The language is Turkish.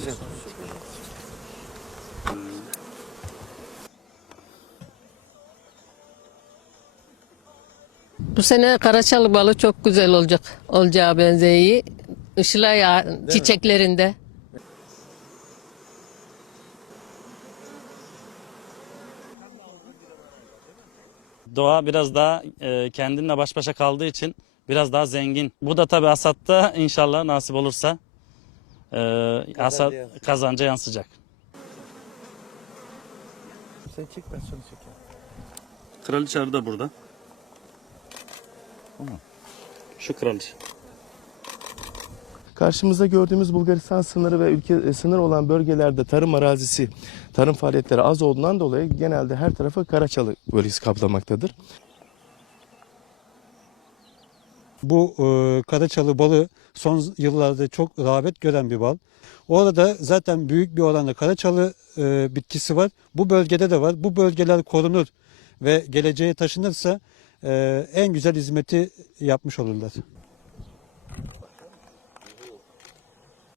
Güzel. Bu sene Karaçalı balı çok güzel olacak. Olacağı benzeyi. Işıla ya çiçeklerinde. Doğa biraz daha e, kendinle baş başa kaldığı için biraz daha zengin. Bu da tabii hasatta inşallah nasip olursa e, hasat yansıyacak. kazanca yansıyacak. Sen çek ben sonra çekeyim. Kraliçe da burada. Şu kraliçe. Karşımızda gördüğümüz Bulgaristan sınırı ve ülke e, sınır olan bölgelerde tarım arazisi, tarım faaliyetleri az olduğundan dolayı genelde her tarafı Karaçalı bölgesi kaplamaktadır. Bu e, karaçalı balı son yıllarda çok rağbet gören bir bal. Orada zaten büyük bir oranda karaçalı e, bitkisi var. Bu bölgede de var. Bu bölgeler korunur ve geleceğe taşınırsa e, en güzel hizmeti yapmış olurlar.